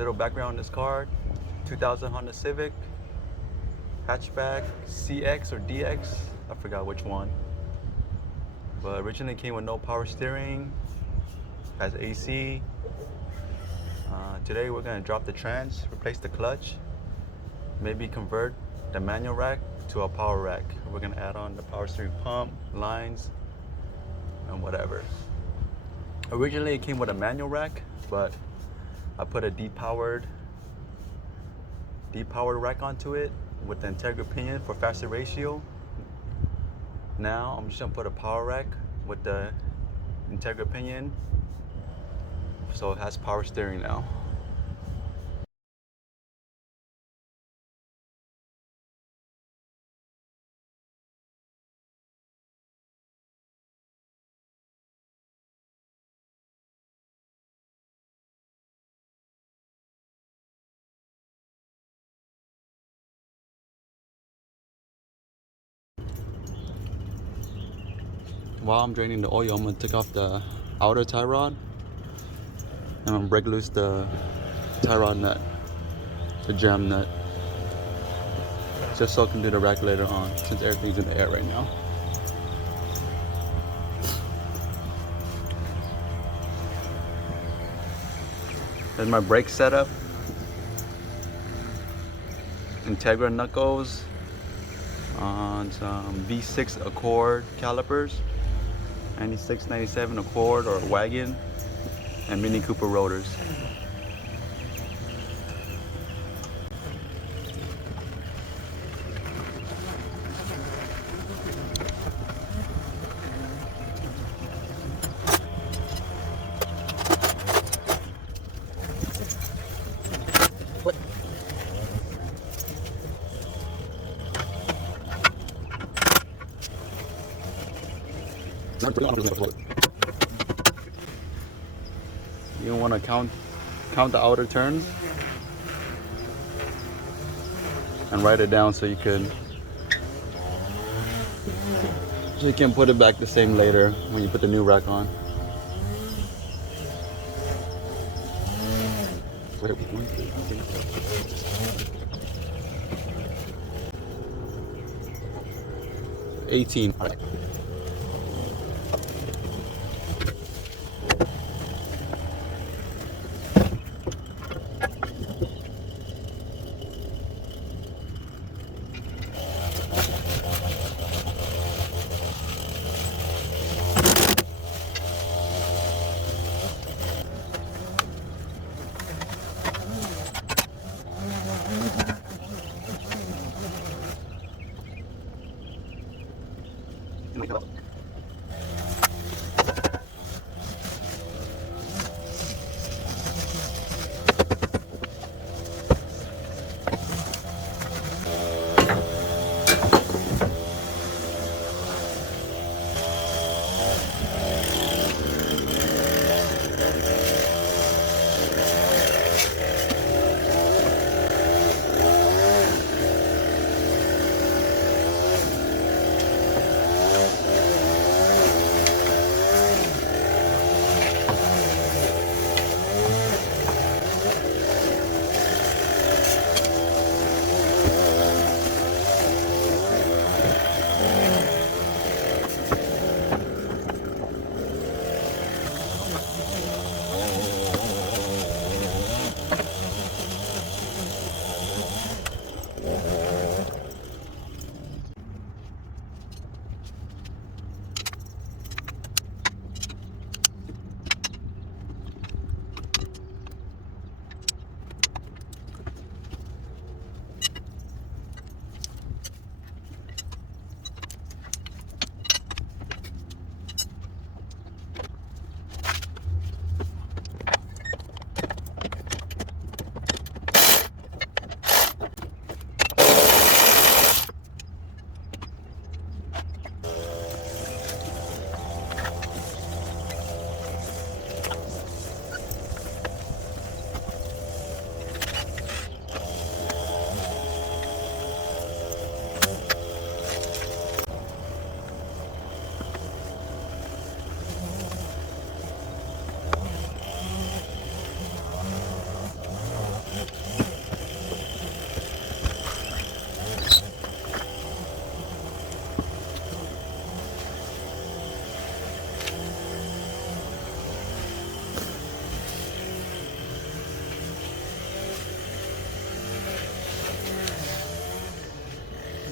little background on this car. 2000 Honda Civic, hatchback, CX or DX, I forgot which one. But originally came with no power steering, has AC. Today we're gonna drop the trans, replace the clutch, maybe convert the manual rack to a power rack. We're gonna add on the power steering pump, lines, and whatever. Originally it came with a manual rack, but I put a depowered rack onto it with the Integra pinion for faster ratio. Now I'm just gonna put a power rack with the Integra pinion, so it has power steering now. While I'm draining the oil, I'm gonna take off the outer tie rod and I'm gonna break loose the tie rod nut, the jam nut, just so I can do the rack later on, since everything's in the air right now. There's my brake setup. Integra knuckles on some V6 Accord calipers, 96, 97 Accord or wagon, and Mini Cooper rotors. You want to count the outer turns and write it down so you can put it back the same later when you put the new rack on. Wait, 18.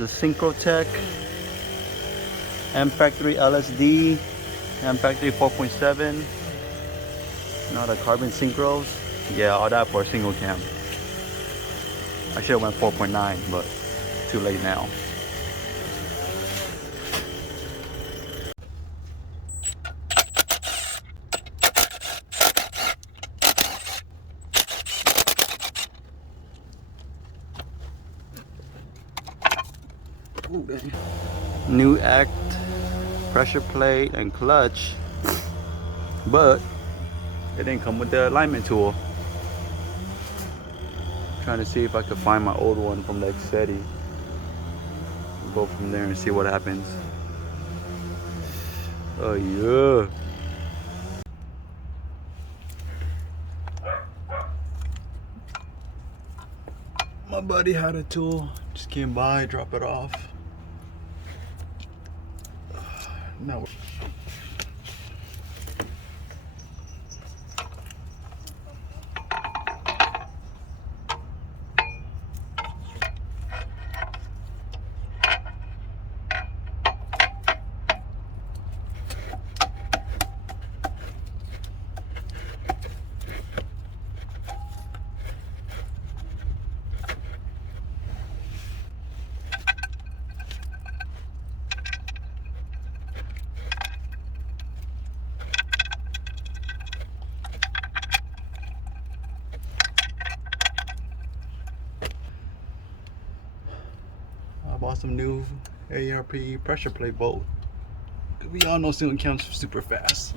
the Synchrotech M Factory LSD, M Factory 4.7. Now the carbon synchros. Yeah, all that for a single cam. I should have went 4.9, but too late now. New act, pressure plate, and clutch, but it didn't come with the alignment tool. Trying to see if I could find my old one from the Excedi. Go from there and see what happens. Oh yeah. My buddy had a tool, just came by, drop it off. No. I bought some new ARP pressure plate bolt. We all know single counts super fast.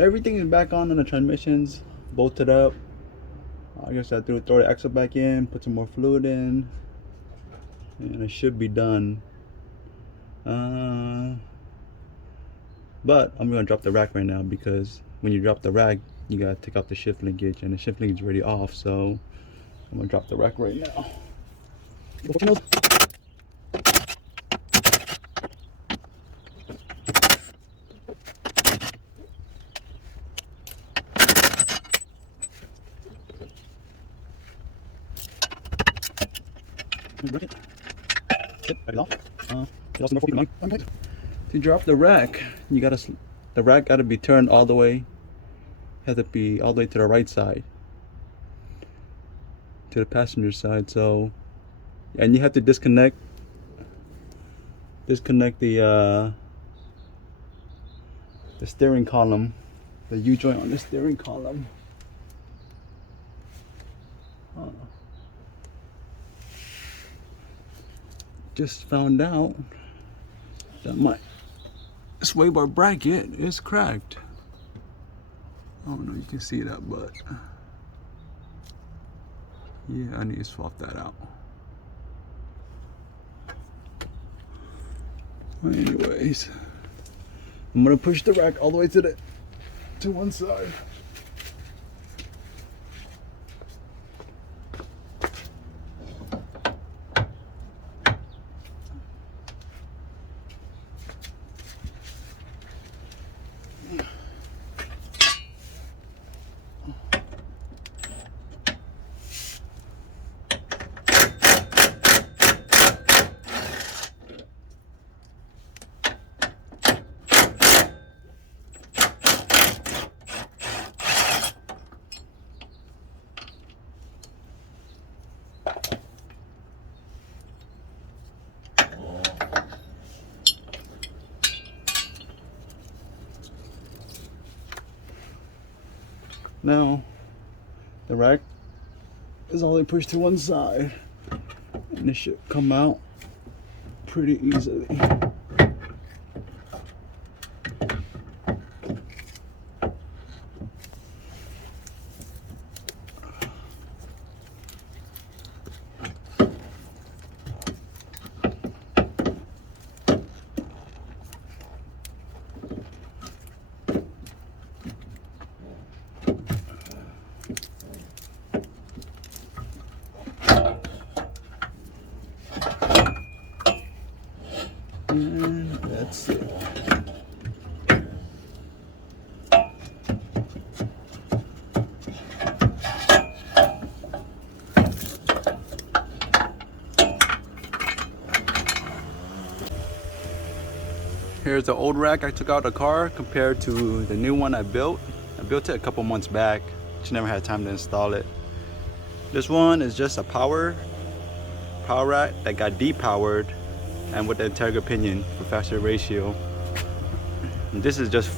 Everything is back on the transmissions, bolted up. I guess I throw the axle back in, put some more fluid in, and it should be done. But I'm gonna drop the rack right now, because when you drop the rack, you gotta take out the shift linkage, and the shift linkage is already off. So I'm gonna drop the rack right now. bracket. Shit, back it off. Get off number 4 people. To drop the rack, you gotta, the rack gotta be turned all the way. Has to be all the way to the right side, to the passenger side. So, and you have to disconnect the steering column, the U-joint on the steering column. Just found out that my sway bar bracket is cracked. I don't know if you can see that, but yeah, I need to swap that out. Anyways, I'm gonna push the rack all the way to one side. Now, the rack is only pushed to one side, and it should come out pretty easily. And that's it. Here's the old rack I took out of the car compared to the new one I built. I built it a couple months back. Just never had time to install it. This one is just a power rack that got depowered and with the integral pinion for faster ratio. And this is just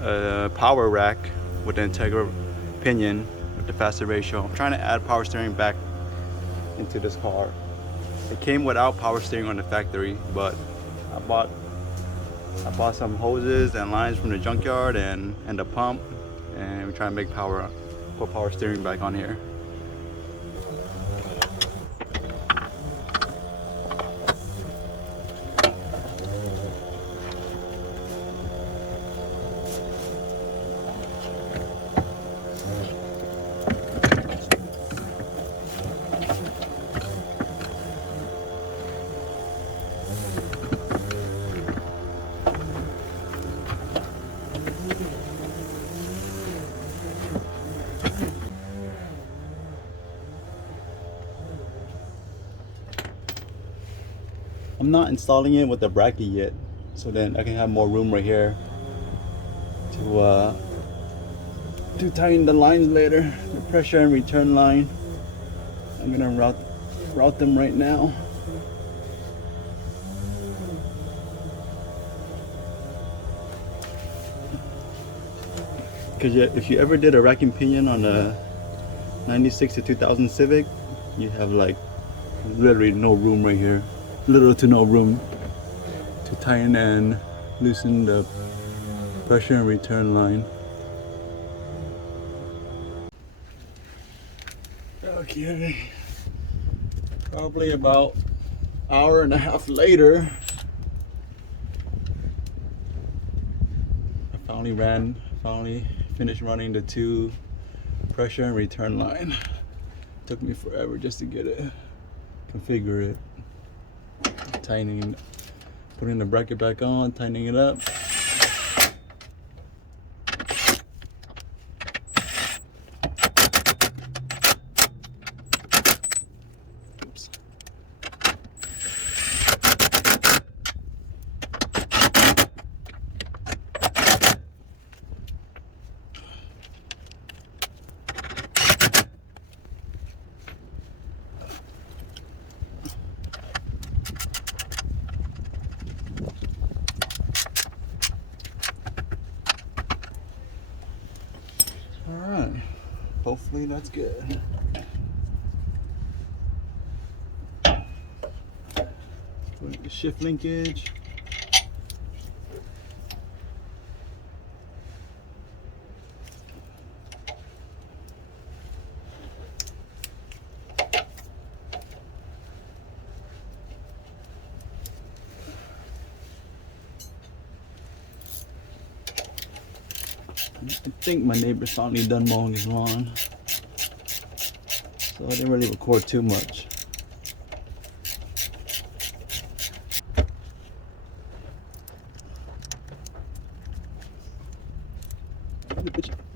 a power rack with the integral pinion with the faster ratio. I'm trying to add power steering back into this car. It came without power steering on the factory, but I bought some hoses and lines from the junkyard and the pump, and we're trying to make put power steering back on here. I'm not installing it with the bracket yet, so then I can have more room right here to tighten the lines later. The pressure and return line, I'm gonna route them right now. Because if you ever did a rack and pinion on a 96 to 2000 Civic, you have like literally no room right here. Little to no room to tighten and loosen the pressure and return line. Okay, probably about an hour and a half later, I finally finished running the 2 pressure and return line. Took me forever just to get it, configure it. Tightening, putting the bracket back on, tightening it up. Oops. Hopefully that's good. Put the shift linkage. I think my neighbor finally done mowing his lawn, so I didn't really record too much.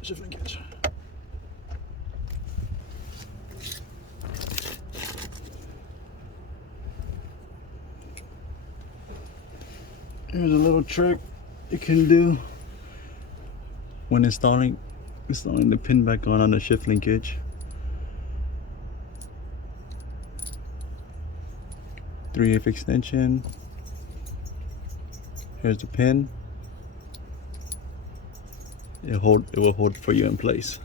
Shift linkage. Here's a little trick you can do when installing the pin back on the shift linkage. 3/8 extension. Here's the pin. It will hold for you in place.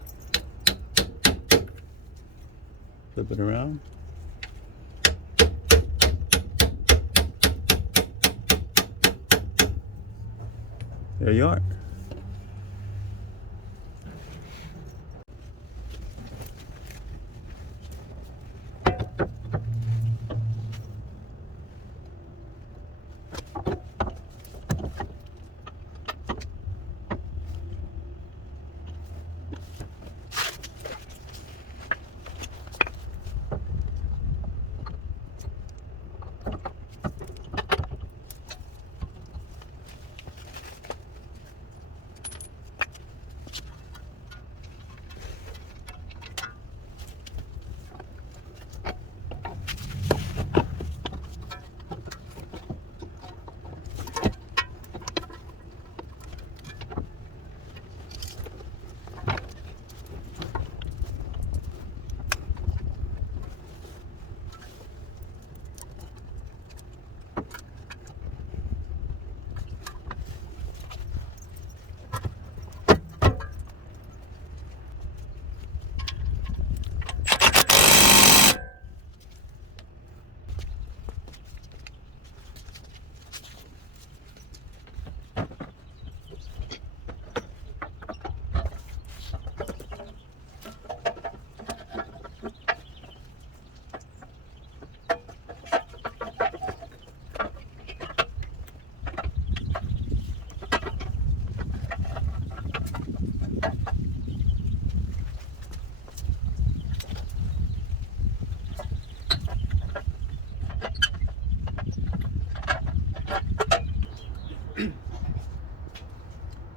Flip it around. There you are.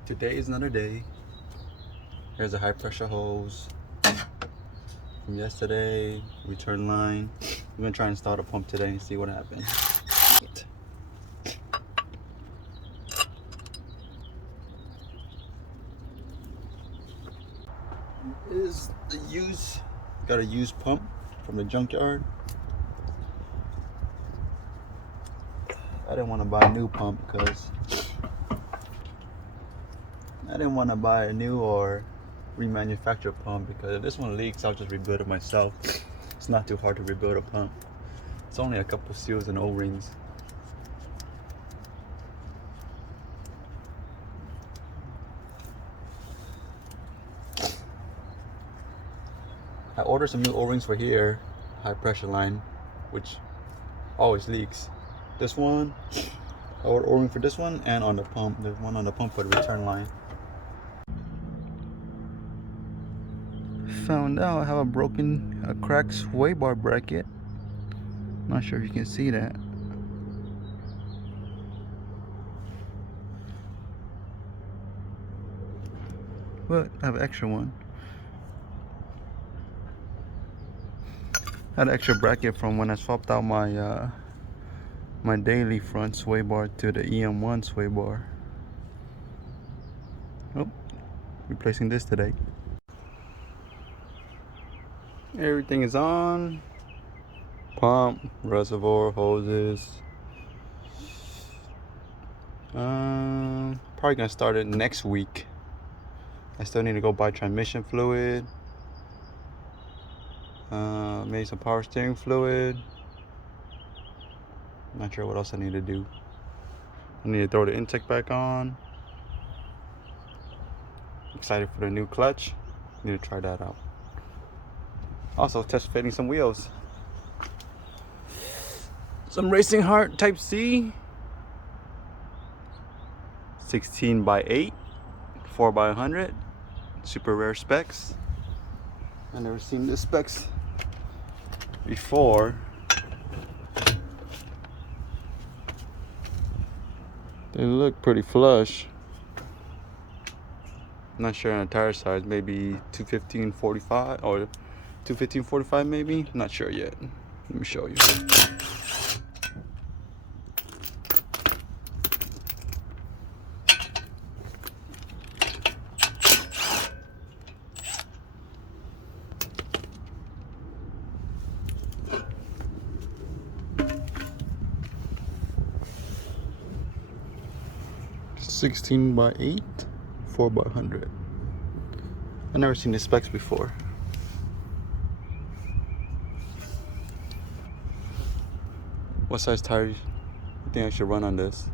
Today is another day. Here's a high pressure hose from yesterday, return line. We're gonna try and start a pump today and see what happens. Is the got a used pump from the junkyard. I didn't want to buy a new pump because I didn't want to buy a new or remanufactured pump, because if this one leaks, I'll just rebuild it myself. It's not too hard to rebuild a pump. It's only a couple seals and O-rings. I ordered some new O-rings for here, high pressure line, which always leaks. This one, I ordered O-ring for this one, and on the pump. There's one on the pump for the return line. Found out I have a cracked sway bar bracket. Not sure if you can see that. But I have an extra one. I had an extra bracket from when I swapped out my my daily front sway bar to the EM1 sway bar. Oh, replacing this today. Everything is on. Pump, reservoir, hoses. Probably gonna start it next week. I still need to go buy transmission fluid, Maybe some power steering fluid. Not sure what else I need to do. I need to throw the intake back on. Excited for the new clutch. Need to try that out. Also test fitting some wheels. Some Racing Hart Type-C. 16x8, 4x100. Super rare specs. I've never seen this specs before. They look pretty flush. I'm not sure on the tire size, maybe 215/45 or 215/45 maybe. Not sure yet. Let me show you. (16x8, 4x100). I've never seen the specs before. What size tires do you think I should run on this?